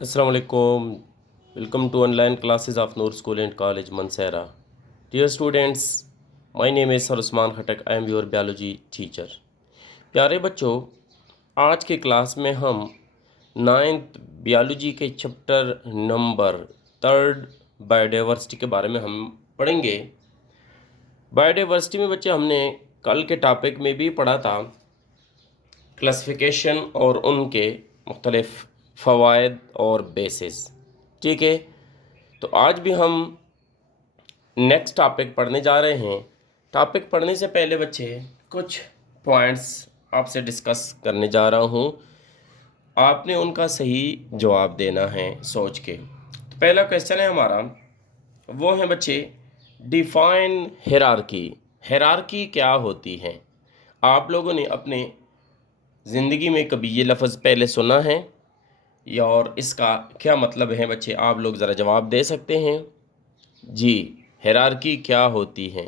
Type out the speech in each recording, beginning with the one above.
Assalamu alaikum. Welcome to online classes of Noor School and College Mansehra. Dear students, my name is Sir Usman Khatak. I am your biology teacher. प्यारे बच्चों, आज के class में हम ninth biology के chapter number 3 biodiversity के बारे में हम पढ़ेंगे। बायोडाइवर्सिटी में बच्चे हमने कल के टॉपिक में भी पढ़ा था क्लासिफिकेशन और उनके मुख्तलिफ फ़वाइद और बेसिस। ठीक है, तो आज भी हम नेक्स्ट टॉपिक पढ़ने जा रहे हैं। टॉपिक पढ़ने से पहले बच्चे कुछ पॉइंट्स आपसे डिस्कस करने जा रहा हूँ, आपने उनका सही जवाब देना है सोच के। तो पहला क्वेश्चन है हमारा, वो है बच्चे डिफाइन हायरार्की। हायरार्की क्या होती है? आप लोगों ने अपने ज़िंदगी में कभी ये लफ्ज़ पहले सुना है या और इसका क्या मतलब है बच्चे? आप लोग ज़रा जवाब दे सकते हैं जी। हायरार्की क्या होती है?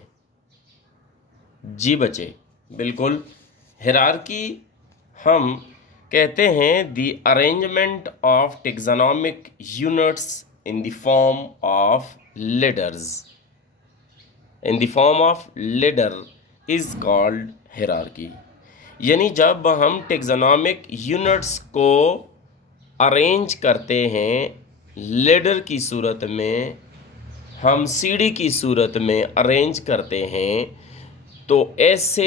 जी बच्चे, बिल्कुल। हायरार्की हम कहते हैं the arrangement of taxonomic units in the form of ladders. In the form of ladder is called hierarchy. यानी जब हम टैक्सोनॉमिक यूनिट्स को अरेंज करते हैं लेडर की सूरत में, हम सीढ़ी की सूरत में अरेंज करते हैं, तो ऐसे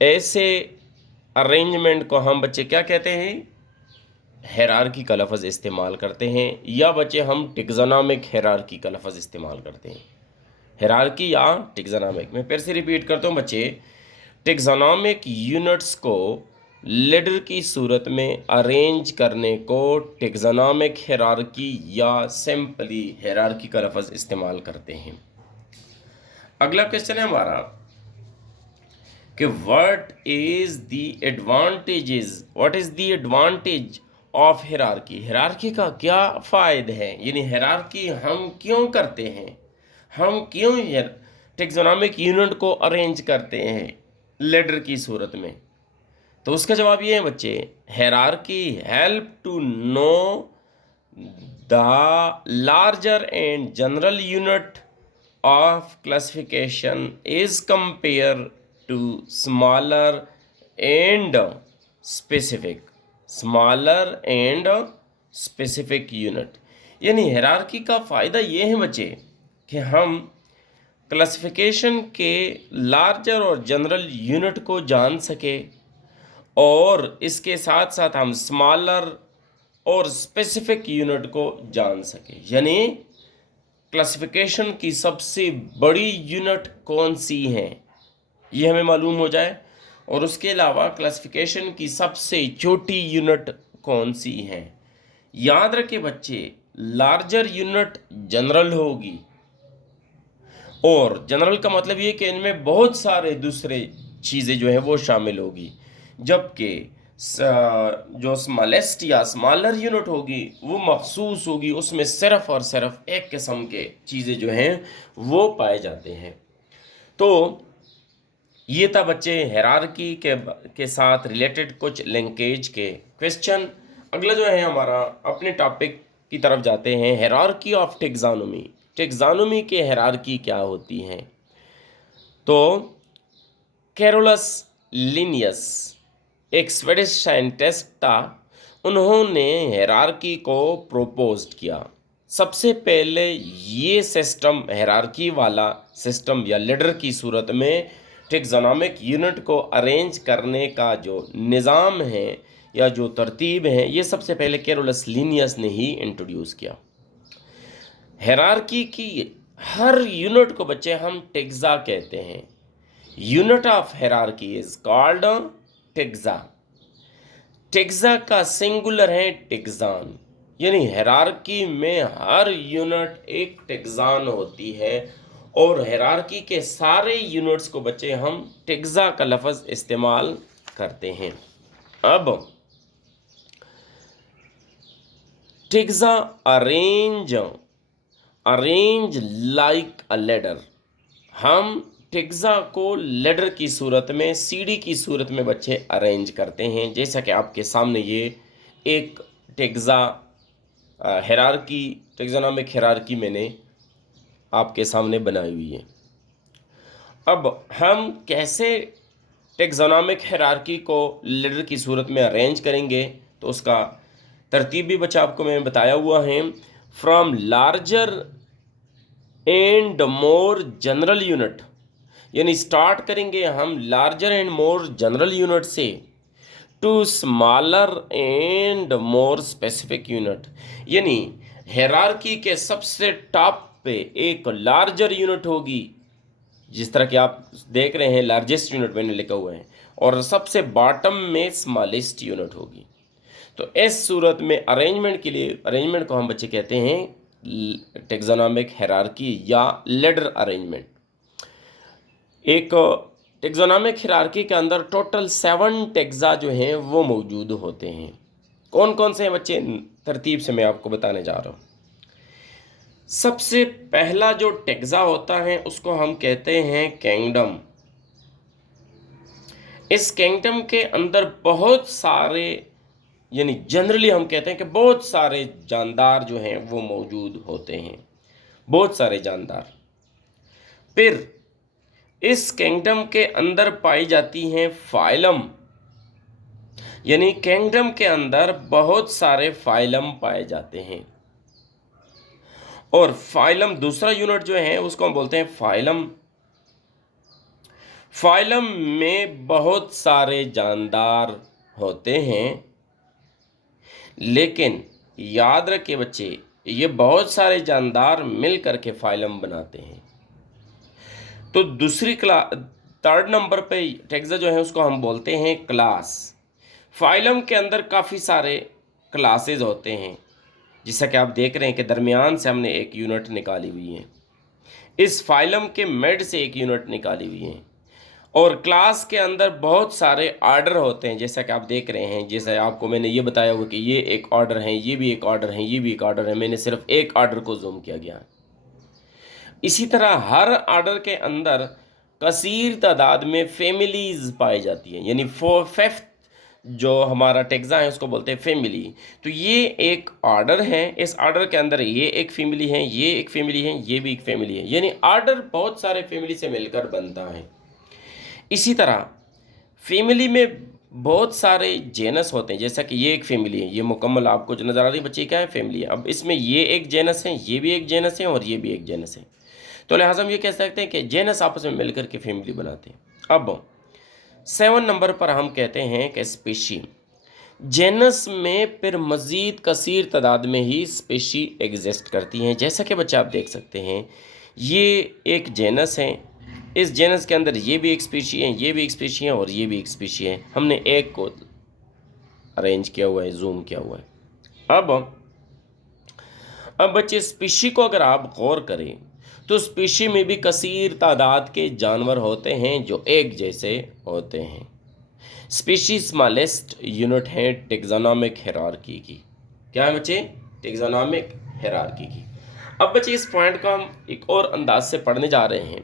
ऐसे अरेंजमेंट को हम बच्चे क्या कहते हैं? हायरार्की का लफ्ज़ इस्तेमाल करते हैं, या बच्चे हम टैक्सोनॉमिक हायरार्की का लफ्ज़ इस्तेमाल करते हैं। हायरार्की या टैक्सोनॉमिक, मैं फिर से रिपीट करता हूँ बच्चे, टैक्सोनॉमिक यूनिट्स को लेडर की सूरत में अरेंज करने को टैक्सोनॉमिक हायरार्की या सिंपली हायरार्की का लफ्ज़ इस्तेमाल करते हैं। अगला क्वेश्चन है हमारा कि what is the advantage of hierarchy. Hierarchy का क्या फ़ायदे हैं? यानी हायरार्की हम क्यों करते हैं, हम क्यों टैक्सोनॉमिक यूनिट को अरेंज करते हैं लेडर की सूरत में? तो उसका जवाब ये है बच्चे, hierarchy help to know the larger and general unit of classification is compare to smaller and specific unit. यानी हायरार्की का फ़ायदा ये है बच्चे कि हम क्लासिफिकेशन के लार्जर और जनरल यूनिट को जान सके, और इसके साथ साथ हम स्मॉलर और स्पेसिफिक यूनिट को जान सके। यानी क्लासिफिकेशन की सबसे बड़ी यूनिट कौन सी है ये हमें मालूम हो जाए, और उसके अलावा क्लासिफिकेशन की सबसे छोटी यूनिट कौन सी है। याद रखे बच्चे, लार्जर यूनिट जनरल होगी, और जनरल का मतलब ये कि इनमें बहुत सारे दूसरे चीज़ें जो हैं वो शामिल होगी, जबकि जो स्मॉलेस्ट या स्मॉलर यूनिट होगी वो मखसूस होगी, उसमें सिर्फ और सिर्फ एक किस्म के चीज़ें जो हैं वो पाए जाते हैं। तो ये था बच्चे हायरार्की के साथ रिलेटेड कुछ लिंकेज के क्वेश्चन। अगला जो है हमारा, अपने टॉपिक की तरफ जाते हैं, हायरार्की ऑफ टैक्सोनॉमी। टैक्सोनॉमी के हायरार्की क्या होती हैं? तो कैरोलस लिनियस एक स्वीडिश साइंटिस्ट था, उन्होंने हायरार्की को प्रोपोज्ड किया। सबसे पहले ये सिस्टम, हायरार्की वाला सिस्टम या लेडर की सूरत में टैक्सोनॉमिक यूनिट को अरेंज करने का जो निज़ाम है या जो तरतीब है, ये सबसे पहले कैरोलस लिनियस ने ही इंट्रोड्यूस किया। हायरार्की की हर यूनिट को बच्चे हम टैक्सा कहते हैं। Unit of hierarchy is called taxa. Taxa का सिंगुलर है टैक्सान। यानी हायरार्की में हर यूनिट एक टैक्सान होती है, और हायरार्की के सारे यूनिट्स को बच्चे हम टैक्सा का लफ्ज़ इस्तेमाल करते हैं। अब टैक्सा अरेंज लाइक अ लेडर। हम टैक्सा को लेडर की सूरत में, सीढ़ी की सूरत में बच्चे अरेंज करते हैं। जैसा कि आपके सामने ये एक हेरारकी, टेक्सोनोमिक हेरारकी मैंने आपके सामने बनाई हुई है। अब हम कैसे टेक्सोनोमिक हेरारकी को लेडर की सूरत में अरेंज करेंगे, तो उसका तरतीब भी बच्चा आपको मैंने बताया हुआ है। From larger and more general unit, यानी स्टार्ट करेंगे हम larger and more general unit से to smaller and more specific unit, यानी हेरारकी के सबसे टॉप पे एक लार्जर यूनिट होगी, जिस तरह कि आप देख रहे हैं लार्जेस्ट यूनिट मैंने लिखा हुआ है, और सबसे बॉटम में स्मॉलेस्ट यूनिट होगी। तो इस सूरत में अरेंजमेंट के लिए, अरेंजमेंट को हम बच्चे कहते हैं टेक्सोनोमिक हेरारकी या लेडर अरेंजमेंट। एक टेक्सोनोमिक हिरार्की के अंदर टोटल 7 टेक्सा जो हैं वो मौजूद होते हैं। कौन कौन से हैं बच्चे, तरतीब से मैं आपको बताने जा रहा हूँ। सबसे पहला जो टेक्सा होता है उसको हम कहते हैं किंगडम। इस किंगडम के अंदर बहुत सारे, यानी जनरली हम कहते हैं कि बहुत सारे जानदार जो हैं वो मौजूद होते हैं, बहुत सारे जानदार। फिर इस किंगडम के अंदर पाई जाती हैं फाइलम, यानी किंगडम के अंदर बहुत सारे फाइलम पाए जाते हैं। और फाइलम दूसरा यूनिट जो है उसको हम बोलते हैं फाइलम। फाइलम में बहुत सारे जानदार होते हैं, लेकिन याद रखिए बच्चे, ये बहुत सारे जानदार मिल करके फाइलम बनाते हैं। तो दूसरी क्लास, थर्ड नंबर पे टेक्सा जो है उसको हम बोलते हैं क्लास। फाइलम के अंदर काफ़ी सारे क्लासेस होते हैं, जैसा कि आप देख रहे हैं कि दरमियान से हमने एक यूनिट निकाली हुई है, इस फाइलम के मिड से एक यूनिट निकाली हुई है। और क्लास के अंदर बहुत सारे ऑर्डर होते हैं, जैसा कि आप देख रहे हैं, जैसा आपको मैंने ये बताया हुआ कि ये एक ऑर्डर है, ये भी एक ऑर्डर है, ये भी एक ऑर्डर है, मैंने सिर्फ एक ऑर्डर को जूम किया गया। इसी तरह हर ऑर्डर के अंदर कसीर तादाद में फैमिलीज पाई जाती हैं, यानी फिफ्थ जो हमारा टेक्सा है उसको बोलते हैं फैमिली। तो ये एक ऑर्डर है, इस ऑर्डर के अंदर ये एक फैमिली है, ये एक फैमिली है, ये भी एक फैमिली है, यानी ऑर्डर बहुत सारे फैमिली से मिलकर बनता है। इसी तरह फैमिली में बहुत सारे जेनस होते हैं, जैसा कि ये एक फैमिली है, ये मुकम्मल आपको जो नज़र आ रही है बच्चे क्या है, फैमिली है। अब इसमें ये एक जेनस है, ये भी एक जेनस है, और ये भी एक जेनस है। तो लिहाजा हम ये कह सकते हैं कि जेनस आपस में मिलकर के फैमिली बनाते हैं। अब 7 नंबर पर हम कहते हैं कि स्पीशी। जेनस में फिर मज़ीद कसीर तादाद में ही स्पीशी एग्जिस्ट करती हैं, जैसा कि बच्चे आप देख सकते हैं, ये एक जेनस है, इस जेनस के अंदर ये भी एक स्पीशी है, ये भी एक स्पीशी है, और ये भी एक स्पीशी है। हमने एक को अरेंज किया हुआ है, जूम किया हुआ है। अब बच्चे स्पीशी को अगर आप गौर करें तो स्पीशी में भी कसीर तादाद के जानवर होते हैं जो एक जैसे होते हैं। स्पीशी स्मॉलेस्ट यूनिट है टेक्सोनोमिक हेरारकी की। क्या है बच्चे, टेक्सोनोमिक हेरारकी की। अब बच्चे इस पॉइंट को हम एक और अंदाज से पढ़ने जा रहे हैं।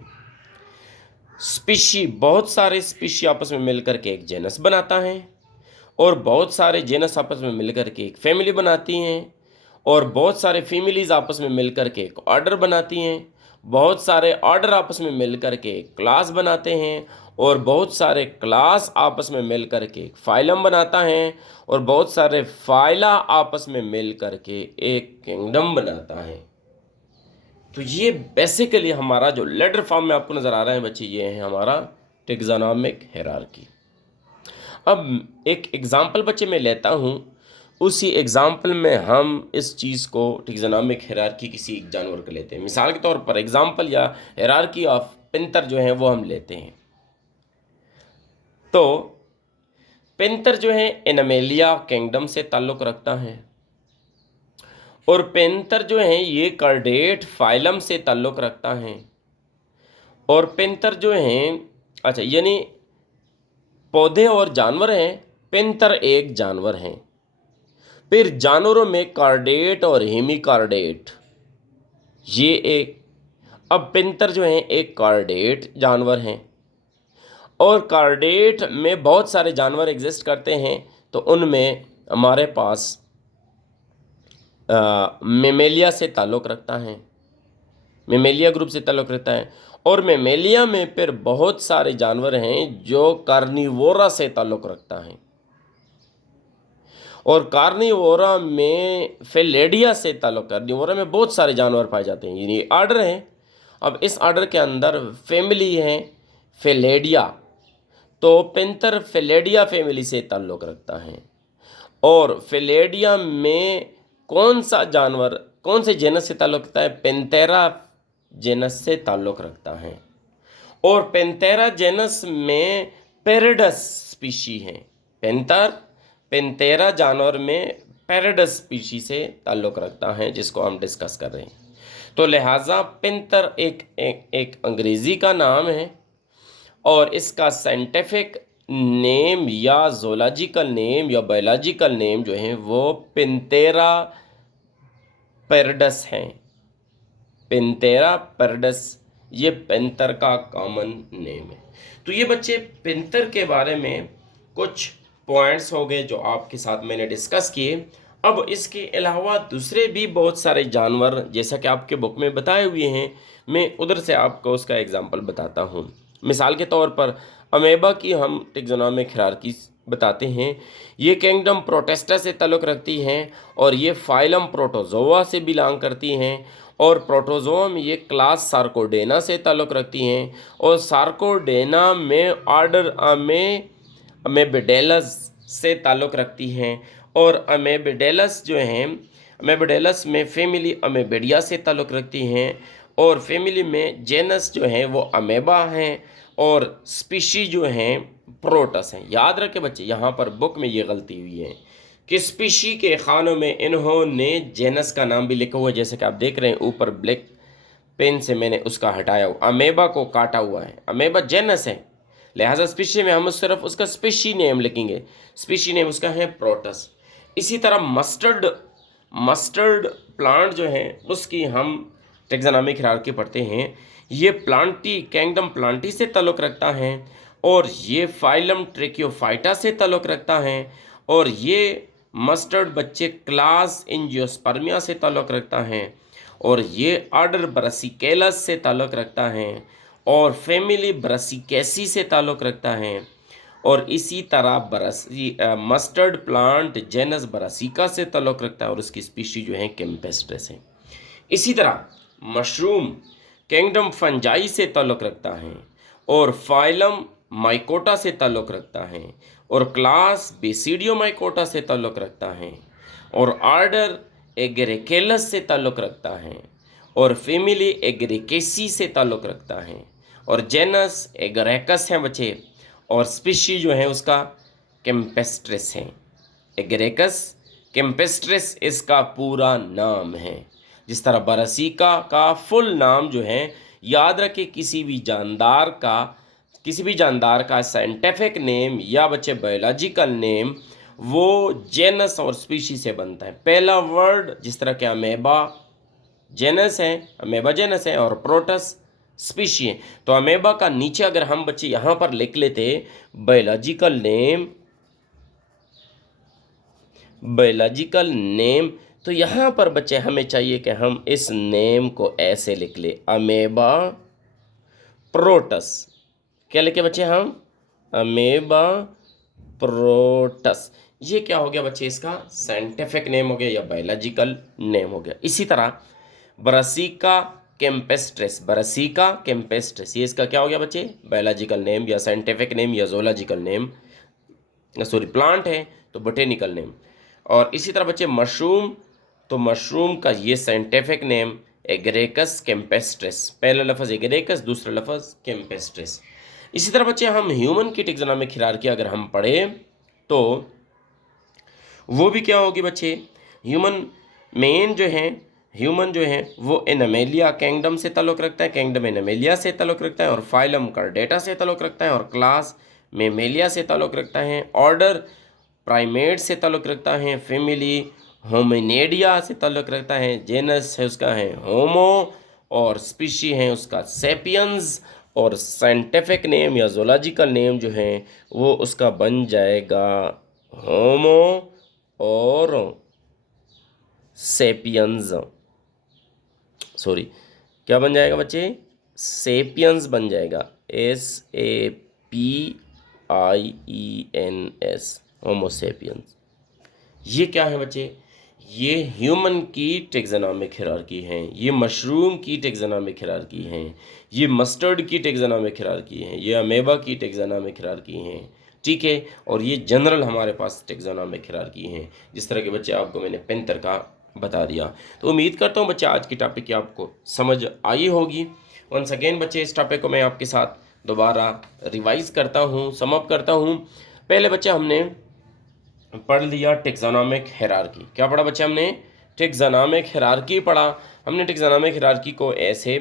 स्पीशी, बहुत सारे स्पीशी आपस में मिलकर के एक जेनस बनाता है, और बहुत सारे जेनस आपस में मिलकर के एक फैमिली बनाती हैं, और बहुत सारे फैमिलीज आपस में मिलकर के एक ऑर्डर बनाती हैं, बहुत सारे ऑर्डर आपस में मिलकर के एक क्लास बनाते हैं, और बहुत सारे क्लास आपस में मिलकर के एक फाइलम बनाता है, और बहुत सारे फाइला आपस में मिलकर के एक किंगडम बनाता है। तो ये बेसिकली हमारा जो लेटर फॉर्म में आपको नज़र आ रहा है बच्चे, ये है हमारा टेक्सोनोमिक हेरारकी। अब एक एग्ज़ाम्पल बच्चे मैं लेता हूँ, उसी एग्ज़ाम्पल में हम इस चीज़ को टेक्सोनोमिक हेरारकी किसी एक जानवर को लेते हैं। मिसाल के तौर पर एग्ज़ाम्पल या हेरारकी ऑफ पिंतर जो है वो हम लेते हैं। तो पिंतर जो है एनामेलिया किंगडम से ताल्लुक़ रखता है, और पिंतर जो है ये कार्डेट फाइलम से ताल्लुक़ रखता है, और पिंतर जो हैं, अच्छा यानी पौधे और जानवर हैं, पिंतर एक जानवर हैं। फिर जानवरों में कार्डेट और हेमी कार्डेट, ये एक, अब पिंतर जो हैं एक कार्डेट जानवर हैं, और कार्डेट में बहुत सारे जानवर एग्जिस्ट करते हैं। तो उनमें हमारे पास मेमेलिया से ताल्लुक़ रखता है, मेमेलिया ग्रुप से ताल्लुक़ रखता है। और मेमेलिया में फिर बहुत सारे जानवर हैं जो कार्निवोरा से ताल्लुक़ रखता है, और कार्निवोरा में फेलेडिया से ताल्लुक़, कार्निवोरा में बहुत सारे जानवर पाए जाते हैं। ये आर्डर है। अब इस आर्डर के अंदर फैमिली है फेलेडिया, तो पेंथर फेलेडिया फैमिली से ताल्लुक़ रखता है। और फेलेडिया में कौन सा जानवर कौन से जेनस से ताल्लुक़ रखता है? पेंथेरा जेनस से ताल्लुक़ रखता है। और पेंथेरा जेनस में पेरिडस स्पीशी है। पेंथेरा जानवर में पेरिडस स्पीशी से ताल्लुक़ रखता है, जिसको हम डिस्कस कर रहे हैं। तो लिहाजा पेंथर एक अंग्रेज़ी का नाम है, और इसका साइंटिफिक नेम या जोलॉजिकल नेम या बायोलॉजिकल नेम जो है वो पेंथेरा पेरिडस है। पेंथेरा पेरिडस ये पेंथर का कॉमन नेम है। तो ये बच्चे पेंथर के बारे में कुछ पॉइंट्स हो गए जो आपके साथ मैंने डिस्कस किए। अब इसके अलावा दूसरे भी बहुत सारे जानवर जैसा कि आपके बुक में बताए हुए हैं, मैं उधर से आपको उसका एग्जांपल बताता हूँ। मिसाल के तौर पर अमेबा की हम टेक्सोनोमिक हायरार्की बताते हैं। ये किंगडम प्रोटिस्टा से ताल्लुक़ रखती हैं, और ये फाइलम प्रोटोजोआ से बिलोंग करती हैं। और प्रोटोजोआ में ये क्लास सार्कोडेना से ताल्लुक़ रखती हैं, और सार्कोडेना में ऑर्डर अमेबिडेलस से ताल्लुक़ रखती हैं। और अमेबिडेलस जो हैं, अमेबिडेलस में फैमिली अमेबिडिया से ताल्लुक़ रखती हैं, और फैमिली में जेनस जो है वो अमेबा हैं, और स्पीशी जो हैं प्रोटस हैं। याद रखें बच्चे, यहाँ पर बुक में ये गलती हुई है कि स्पीशी के खानों में इन्होंने जेनस का नाम भी लिखा हुआ है, जैसे कि आप देख रहे हैं ऊपर ब्लैक पेन से मैंने उसका हटाया हुआ, अमेबा को काटा हुआ है। अमेबा जेनस है, लिहाजा स्पीशी में हम सिर्फ उसका स्पीशी नेम लिखेंगे। स्पीशी नेम उसका है प्रोटस। इसी तरह मस्टर्ड प्लांट जो है उसकी हम टेक्सोनोमिक हायरार्की पढ़ते हैं। ये प्लांटी किंगडम प्लांटी से ताल्लुक़ रखता है, और ये फाइलम ट्रेकियोफाइटा से ताल्लुक़ रखता है, और ये मस्टर्ड बच्चे क्लास एंजियोस्पर्मिया से ताल्लुक़ रखता है, और ये ऑर्डर ब्रासिकेलस से ताल्लुक़ रखता है, और फैमिली ब्रासिकेसी से ताल्लुक़ रखता है। और इसी तरह मस्टर्ड प्लांट जेनस ब्रासिका से ताल्लुक़ रखता है, और उसकी स्पीशी जो है कैम्पेस्ट्रेस है। इसी तरह मशरूम किंगडम फंजाई से ताल्लुक़ रखता है, और फाइलम माइकोटा से ताल्लुक़ रखता है, और क्लास बेसिडियोमाइकोटा से ताल्लुक़ रखता है, और ऑर्डर एगरेकेलस से ताल्लुक़ रखता है, और फैमिली एगरेकेसी से ताल्लुक़ रखता है, और जेनस एगरेकस है बच्चे, और स्पीशी जो है उसका कैम्पेस्ट्रेस है। एगरेकस कैम्पेस्ट्रेस इसका पूरा नाम है। जिस तरह ब्रासिका का फुल नाम जो है, याद रखें किसी भी जानदार का साइंटिफिक नेम या बच्चे बायोलॉजिकल नेम वो जेनस और स्पीशी से बनता है। पहला वर्ड जिस तरह के अमेबा जेनस है और प्रोटस स्पीशी है, तो अमेबा का नीचे अगर हम बच्चे यहाँ पर लिख लेते बायोलॉजिकल नेम, तो यहाँ पर बच्चे हमें चाहिए कि हम इस नेम को ऐसे लिख ले, अमेबा प्रोटस। क्या लिखे बच्चे हम? अमेबा प्रोटस। ये क्या हो गया बच्चे? इसका साइंटिफिक नेम हो गया या बायोलॉजिकल नेम हो गया। इसी तरह ब्रासिका कैम्पेस्ट्रेस, ये इसका क्या हो गया बच्चे? बायोलॉजिकल नेम या साइंटिफिक नेम या जोलॉजिकल नेम, सॉरी प्लांट है तो बोटेनिकल नेम। और इसी तरह बच्चे मशरूम, तो मशरूम का ये साइंटिफिक नेम एगरेकस कैम्पेस्ट्रेस, पहला लफ्ज़ एगरेकस, दूसरा लफ्ज़ कैम्पेस्ट्रेस। इसी तरह बच्चे हम ह्यूमन की टेक्सोनोमिक हायरार्की अगर हम पढ़ें तो वो भी क्या होगी बच्चे? ह्यूमन जो है वो एनामेलिया किंगडम से ताल्लुक़ रखता है, किंगडम एनामेलिया से ताल्लुक़ रखता है, और फाइलम कार्डेटा से ताल्लुक़ रखता है, और क्लास मेमेलिया से ताल्लुक़ रखता है, ऑर्डर प्राइमेट से ताल्लुक़ रखता है, फैमिली होमिनिडिया से ताल्लुक़ रखता है, जेनस है उसका है होमो, और स्पीशी है उसका सेपियंस, और साइंटिफिक नेम या जोलॉजिकल नेम जो है वो उसका बन जाएगा होमो और सेपियंस, सॉरी क्या बन जाएगा बच्चे, सेपियंस बन जाएगा, SAPIENS, होमोसेपियंस। ये क्या है बच्चे, ये ह्यूमन की टेक्सोनॉमिक हिरार्की हैं, ये मशरूम की टेक्सोनॉमिक हिरार्की हैं, ये मस्टर्ड की टेक्सोनॉमिक हिरार्की हैं, ये अमेबा की टेक्सोनॉमिक हिरार्की हैं, ठीक है। और ये जनरल हमारे पास टेक्सोनॉमिक हिरार्की हैं, जिस तरह के बच्चे आपको मैंने पेंटर का बता दिया। तो उम्मीद करता हूँ बच्चे आज की टॉपिक की आपको समझ आई होगी। वंस अगेन बच्चे इस टॉपिक को मैं आपके साथ दोबारा रिवाइज करता हूँ, समअप करता हूँ। पहले बच्चे हमने पढ़ लिया टेक्सोनॉमिक हिरार्की। क्या पढ़ा बच्चे हमने, टेक्सोनॉमिक हिरार्की पढ़ा। हमने टेक्सोनॉमिक हिरार्की को ऐसे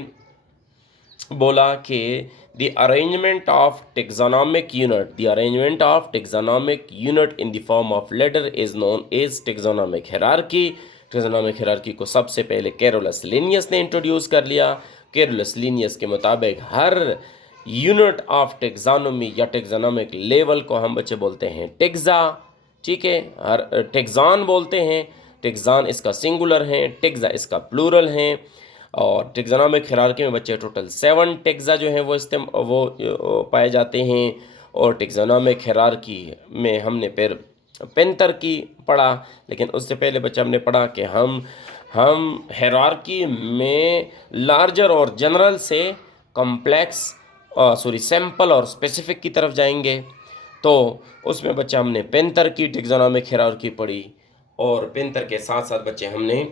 बोला कि the arrangement of taxonomic unit, the arrangement of taxonomic unit in the form of letter is known as taxonomic hierarchy. Taxonomic hierarchy को सबसे पहले कैरोलस लिनियस ने इंट्रोड्यूस कर लिया। कैरोलस लिनियस के मुताबिक हर यूनिट ऑफ टेक्सोनोमी या टेक्सोनॉमिक लेवल को हम बच्चे बोलते हैं टेक्सा, ठीक है। हर टेक्सान बोलते हैं, टेक्सान इसका सिंगुलर है, टेक्सा इसका प्लूरल है। और टेक्सोनॉमिक हिरार्की में बच्चे टोटल 7 टेक्सा जो हैं वो पाए जाते हैं। और टेक्सोनॉमिक हिरार्की में हमने फिर पेंटर की पढ़ा, लेकिन उससे पहले बच्चे हमने पढ़ा कि हम हिरार्की में लार्जर और जनरल से कॉम्प्लेक्स सैम्पल और स्पेसिफिक की तरफ जाएंगे। तो उसमें बच्चे हमने पेंटर की टेक्सोनॉमिक हिरार्की पढ़ी, और पेंटर के साथ साथ बच्चे हमने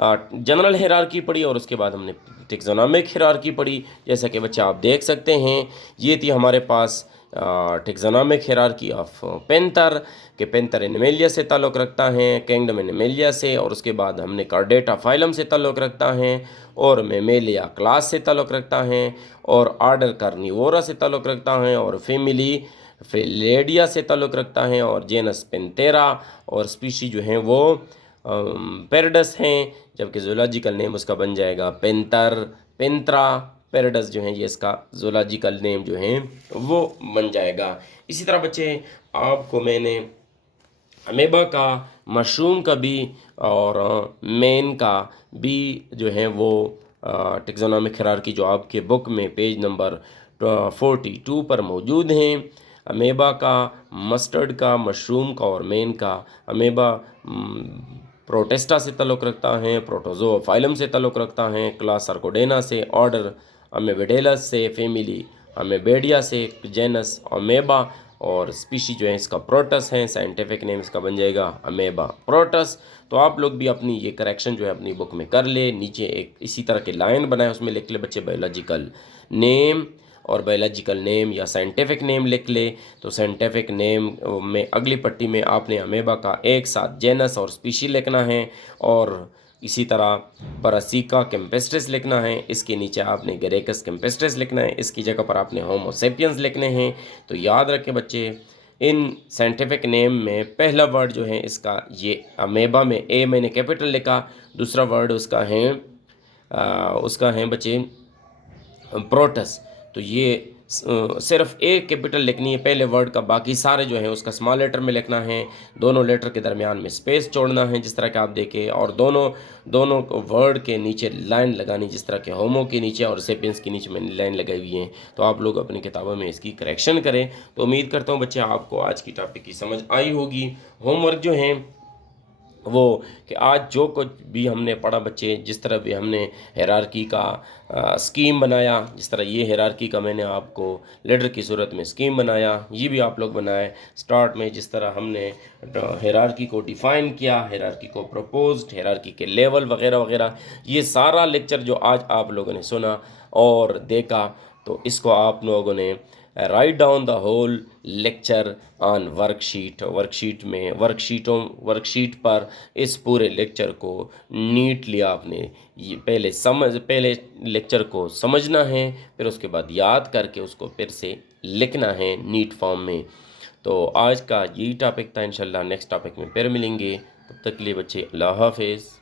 जनरल हिरार्की पढ़ी, और उसके बाद हमने टेक्सोनॉमिक हिरार्की पढ़ी। जैसा कि बच्चे आप देख सकते हैं, ये थी हमारे पास टेक्सोनॉमिक हिरार्की ऑफ पेंटर, के पेंटर एनिमेलिया से ताल्लुक़ रखता है, किंगडम एनिमेलिया से, और उसके बाद हमने कार्डेटा फाइलम से ताल्लुक़ रखता है, और मेमेलिया क्लास से ताल्लुक़ रखता है, और आर्डर कार्निवोरा से ताल्लुक़ रखता है, और फैमिली फेलेडिया से ताल्लुक़ रखता है, और जेनस पेंतेरा, और स्पीशी जो हैं वो पेरिडस हैं, जबकि जोलॉजिकल नेम उसका बन जाएगा पेंटर, पेंत्रा, पेरिडस जो है ये इसका जोलॉजिकल नेम जो है वो बन जाएगा। इसी तरह बच्चे आपको मैंने अमेबा का, मशरूम का भी, और मेन का भी जो है वो टेक्सोनॉमिक हिरार्की जो आपके बुक में पेज नंबर 42 पर मौजूद हैं। अमेबा का, मस्टर्ड का, मशरूम का और मेन का। अमेबा प्रोटेस्टा से ताल्लुक़ रखता है, प्रोटोजोफाइलम से ताल्लुक़ रखता है, क्लास सर्कोडेना से, ऑर्डर अमेबेडेलस से, फैमिली अमेबेडिया से, जेनस अमेबा, और स्पीशी जो है इसका प्रोटस है, साइंटिफिक नेम इसका बन जाएगा अमेबा प्रोटस। तो आप लोग भी अपनी ये करेक्शन जो है अपनी बुक में कर ले। नीचे एक इसी तरह के लाइन बनाए, उसमें लिख ले बच्चे बायोलॉजिकल नेम, और बायोलॉजिकल नेम या साइंटिफिक नेम लिख ले। तो साइंटिफिक नेम में अगली पट्टी में आपने अमेबा का एक साथ जेनस और स्पीशी लिखना है, और इसी तरह परासिका कैम्पेस्ट्रिस लिखना है, इसके नीचे आपने गरेकस कैम्पेस्ट्रिस लिखना है, इसकी जगह पर आपने होमोसेपियंस लिखने हैं। तो याद रखें बच्चे, इन साइंटिफिक नेम में पहला वर्ड जो है इसका, ये अमेबा में ए मैंने कैपिटल लिखा, दूसरा वर्ड उसका है बच्चे प्रोटस। तो ये सिर्फ एक कैपिटल लिखनी है पहले वर्ड का, बाकी सारे जो है उसका स्मॉल लेटर में लिखना है। दोनों लेटर के दरमियान में स्पेस छोड़ना है जिस तरह के आप देखें, और दोनों वर्ड के नीचे लाइन लगानी, जिस तरह के होमो के नीचे और सेपियंस के नीचे मैंने लाइन लगाई हुई है। तो आप लोग अपनी किताबों में इसकी करेक्शन करें। तो उम्मीद करता हूँ बच्चे आपको आज की टॉपिक की समझ आई होगी। होमवर्क जो है वो कि आज जो कुछ भी हमने पढ़ा बच्चे, जिस तरह भी हमने हिरार्की का स्कीम बनाया, जिस तरह ये हिरार्की का मैंने आपको लेटर की सूरत में स्कीम बनाया, ये भी आप लोग बनाए। स्टार्ट में जिस तरह हमने हिरार्की को डिफ़ाइन किया, हिरार्की को प्रपोज्ड, हिरार्की के लेवल वगैरह वगैरह, ये सारा लेक्चर जो आज आप लोगों ने सुना और देखा, तो इसको आप लोगों ने write down the whole lecture on worksheet. Worksheet पर इस पूरे लेक्चर को नीटली आपने ये पहले लेक्चर को समझना है, फिर उसके बाद याद करके उसको फिर से लिखना है नीट फॉर्म में। तो आज का यही टॉपिक था। इंशाल्लाह नेक्स्ट टॉपिक में फिर मिलेंगे। तब तक के लिए बच्चे अल्लाह हाफिज़।